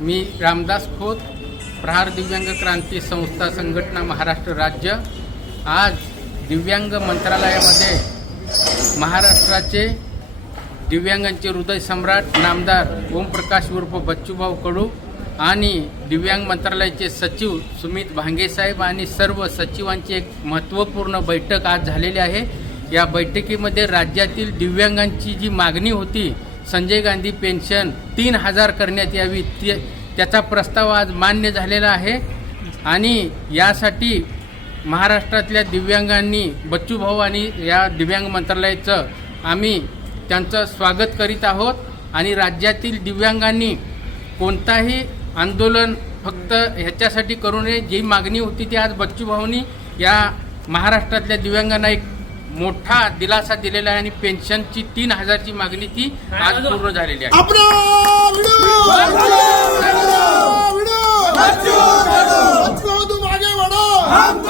मी रामदास खोत प्रहार दिव्यांग क्रांती संस्था संघटना महाराष्ट्र राज्य. आज दिव्यांग मंत्रालयामध्ये महाराष्ट्राचे दिव्यांगांचे हृदय सम्राट नामदार ओमप्रकाश उर्फ बच्चूभाऊ कडू आणि दिव्यांग मंत्रालयाचे सचिव सुमित भांगेसाहेब आणि सर्व सचिवांची एक महत्त्वपूर्ण बैठक आज झालेली आहे. या बैठकीमध्ये राज्यातील दिव्यांगांची जी मागणी होती संजय गांधी पेन्शन तीन हजार करण्यात यावी ते त्याचा प्रस्ताव आज मान्य झालेला आहे. आणि यासाठी महाराष्ट्रातल्या दिव्यांगांनी बच्चूभाऊ आणि या दिव्यांग मंत्रालयाचं आम्ही त्यांचं स्वागत करीत आहोत. आणि राज्यातील दिव्यांगांनी कोणताही आंदोलन फक्त ह्याच्यासाठी करू नये. जी मागणी होती ती आज बच्चूभाऊनी या महाराष्ट्रातल्या दिव्यांगांना एक मोठा दिलासा दिलेला आहे आणि पेन्शनची तीन हजारची मागणी ती आज पूर्ण झालेली आहे. हम